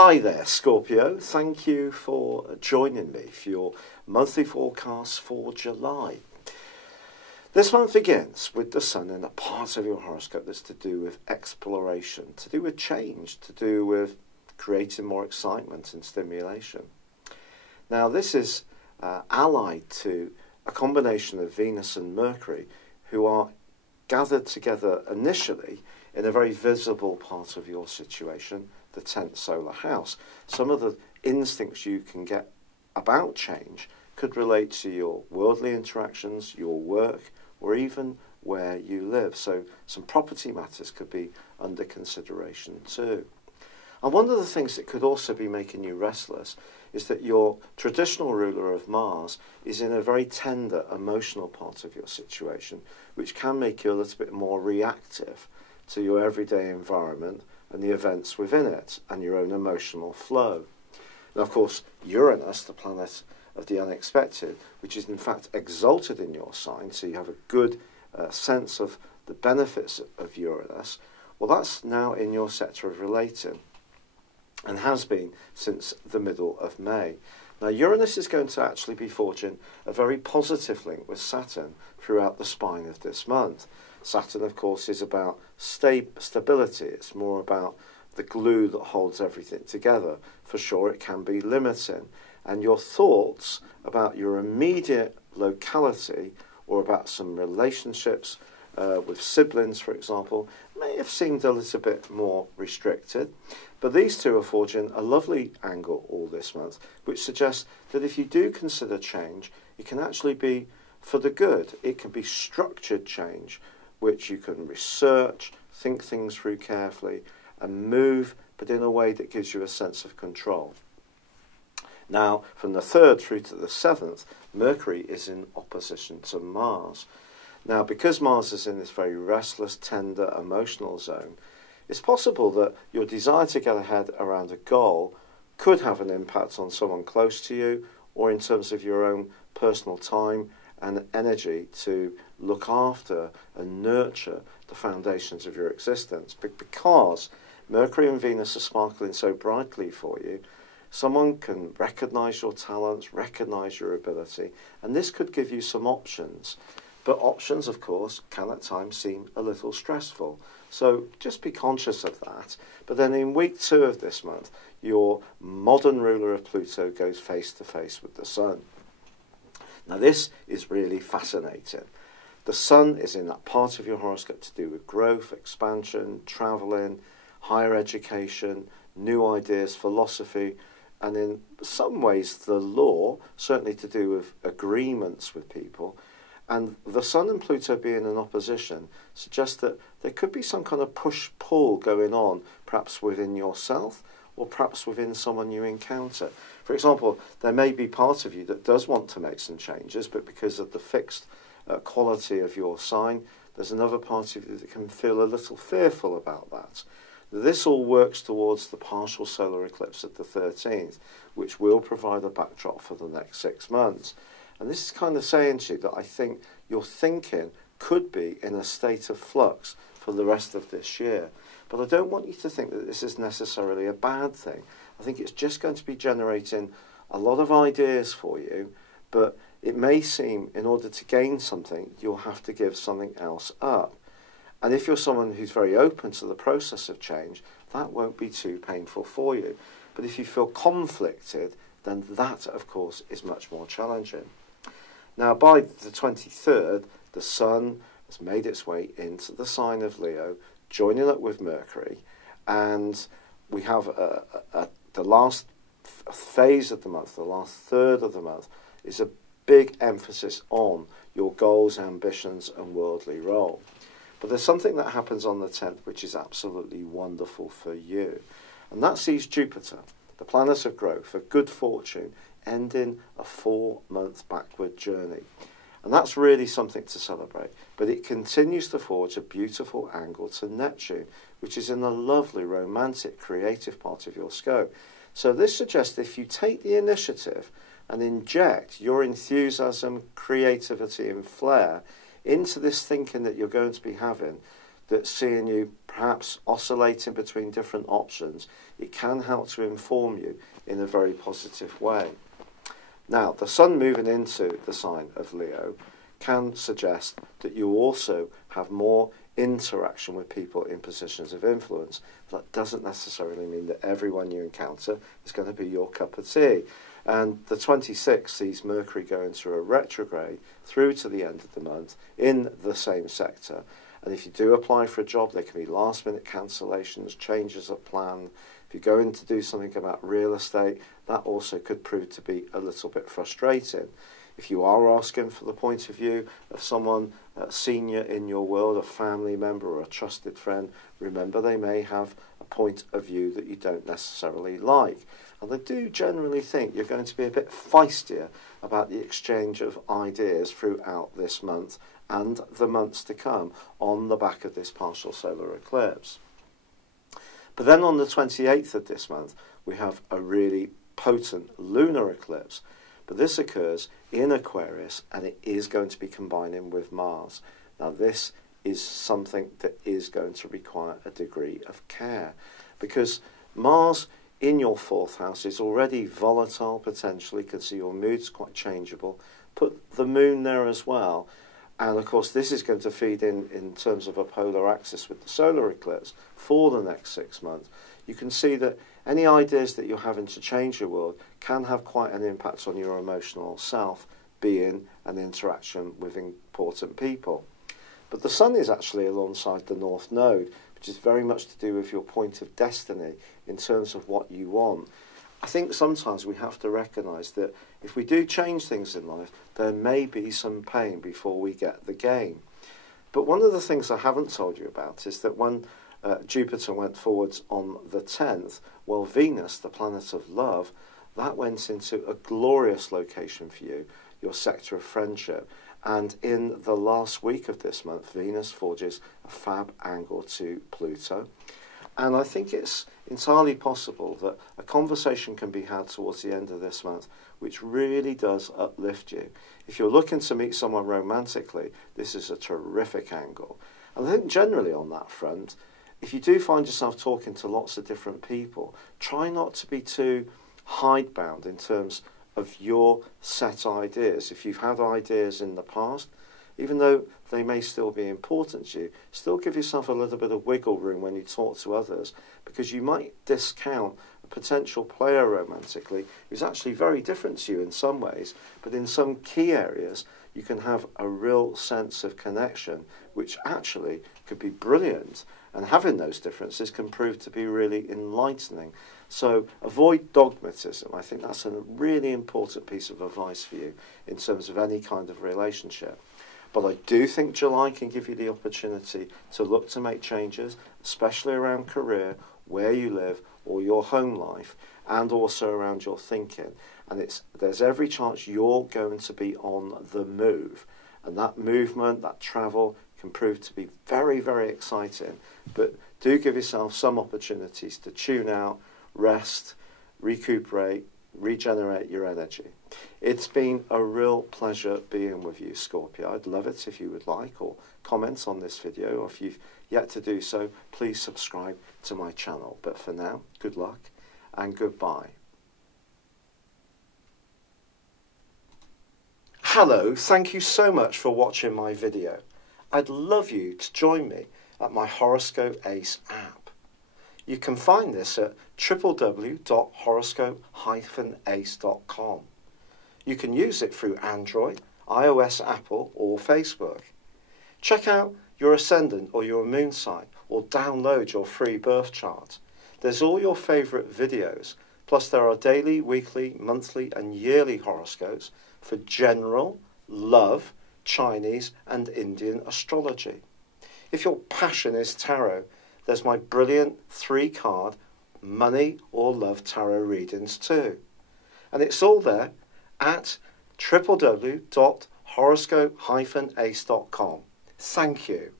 Hi there, Scorpio. Thank you for joining me for your monthly forecast for July. This month begins with the Sun in a part of your horoscope that's to do with exploration, to do with change, to do with creating more excitement and stimulation. Now, this is allied to a combination of Venus and Mercury, who are gathered together initially in a very visible part of your situation, the 10th solar house. Some of the instincts you can get about change could relate to your worldly interactions, your work, or even where you live. So some property matters could be under consideration too. And one of the things that could also be making you restless is that your traditional ruler of Mars is in a very tender, emotional part of your situation, which can make you a little bit more reactive to your everyday environment and the events within it, and your own emotional flow. And of course, Uranus, the planet of the unexpected, which is in fact exalted in your sign, so you have a good sense of the benefits of Uranus, well, that's now in your sector of relating, and has been since the middle of May. Now, Uranus is going to actually be forging a very positive link with Saturn throughout the spine of this month. Saturn, of course, is about stability. It's more about the glue that holds everything together. For sure, it can be limiting. And your thoughts about your immediate locality or about some relationships with siblings, for example, may have seemed a little bit more restricted. But these two are forging a lovely angle all this month, which suggests that if you do consider change, it can actually be for the good. It can be structured change, which you can research, think things through carefully, and move, but in a way that gives you a sense of control. Now, from the 3rd through to the 7th, Mercury is in opposition to Mars. Now, because Mars is in this very restless, tender, emotional zone, it's possible that your desire to get ahead around a goal could have an impact on someone close to you, or in terms of your own personal time and energy to look after and nurture the foundations of your existence. But because Mercury and Venus are sparkling so brightly for you, someone can recognise your talents, recognise your ability, and this could give you some options. But options, of course, can at times seem a little stressful. So just be conscious of that. But then in week 2 of this month, your modern ruler of Pluto goes face to face with the Sun. Now, this is really fascinating. The Sun is in that part of your horoscope to do with growth, expansion, travelling, higher education, new ideas, philosophy, and in some ways the law, certainly to do with agreements with people. And the Sun and Pluto being in opposition suggests that there could be some kind of push-pull going on, perhaps within yourself, or perhaps within someone you encounter. For example, there may be part of you that does want to make some changes, but because of the fixed quality of your sign, there's another part of you that can feel a little fearful about that. This all works towards the partial solar eclipse at the 13th, which will provide a backdrop for the next 6 months. And this is kind of saying to you that I think your thinking could be in a state of flux for the rest of this year. But I don't want you to think that this is necessarily a bad thing. I think it's just going to be generating a lot of ideas for you, but it may seem in order to gain something, you'll have to give something else up. And if you're someone who's very open to the process of change, that won't be too painful for you. But if you feel conflicted, then that, of course, is much more challenging. Now, by the 23rd, the Sun has made its way into the sign of Leo, joining up with Mercury, and we have the last phase of the month, the last third of the month, is a big emphasis on your goals, ambitions, and worldly role. But there's something that happens on the 10th which is absolutely wonderful for you, and that sees Jupiter, the planet of growth, of good fortune, ending a 4-month backward journey. And that's really something to celebrate. But it continues to forge a beautiful angle to Neptune, which is in a lovely, romantic, creative part of your scope. So this suggests if you take the initiative and inject your enthusiasm, creativity and flair into this thinking that you're going to be having, that's seeing you perhaps oscillating between different options, it can help to inform you in a very positive way. Now, the Sun moving into the sign of Leo can suggest that you also have more interaction with people in positions of influence. That doesn't necessarily mean that everyone you encounter is going to be your cup of tea. And the 26th sees Mercury going through a retrograde through to the end of the month in the same sector. And if you do apply for a job, there can be last-minute cancellations, changes of plan. If you're going to do something about real estate, that also could prove to be a little bit frustrating. If you are asking for the point of view of someone senior in your world, a family member or a trusted friend, remember they may have a point of view that you don't necessarily like. And they do generally think you're going to be a bit feistier about the exchange of ideas throughout this month and the months to come on the back of this partial solar eclipse. But then on the 28th of this month, we have a really potent lunar eclipse. But this occurs in Aquarius, and it is going to be combining with Mars. Now, this is something that is going to require a degree of care, because Mars in your fourth house is already volatile potentially, because your mood's quite changeable. Put the moon there as well. And of course, this is going to feed in terms of a polar axis with the solar eclipse for the next 6 months. You can see that any ideas that you're having to change your world can have quite an impact on your emotional self, being an interaction with important people. But the Sun is actually alongside the North Node, which is very much to do with your point of destiny in terms of what you want. I think sometimes we have to recognise that if we do change things in life, there may be some pain before we get the gain. But one of the things I haven't told you about is that when Jupiter went forwards on the 10th, well, Venus, the planet of love, that went into a glorious location for you, your sector of friendship. And in the last week of this month, Venus forges a fab angle to Pluto. And I think it's entirely possible that a conversation can be had towards the end of this month which really does uplift you. If you're looking to meet someone romantically, this is a terrific angle. And I think generally on that front, if you do find yourself talking to lots of different people, try not to be too hidebound in terms of your set ideas. If you've had ideas in the past, even though they may still be important to you, still give yourself a little bit of wiggle room when you talk to others, because you might discount a potential player romantically who's actually very different to you in some ways, but in some key areas you can have a real sense of connection, which actually could be brilliant. And having those differences can prove to be really enlightening. So avoid dogmatism. I think that's a really important piece of advice for you in terms of any kind of relationship. But I do think July can give you the opportunity to look to make changes, especially around career, where you live, or your home life, and also around your thinking. And there's every chance you're going to be on the move. And that movement, that travel, can prove to be very, very exciting. But do give yourself some opportunities to tune out, rest, recuperate, regenerate your energy. It's been a real pleasure being with you, Scorpio. I'd love it if you would like or comment on this video, or if you've yet to do so, please subscribe to my channel. But for now, good luck and goodbye. Hello, thank you so much for watching my video. I'd love you to join me at my Horoscope Ace app. You can find this at www.horoscope-ace.com. You can use it through Android, iOS, Apple, or Facebook. Check out your ascendant or your moon sign, or download your free birth chart. There's all your favourite videos, plus there are daily, weekly, monthly and yearly horoscopes for general, love, Chinese and Indian astrology. If your passion is tarot, there's my brilliant 3-card money or love tarot readings too. And it's all there at www.horoscope-ace.com. Thank you.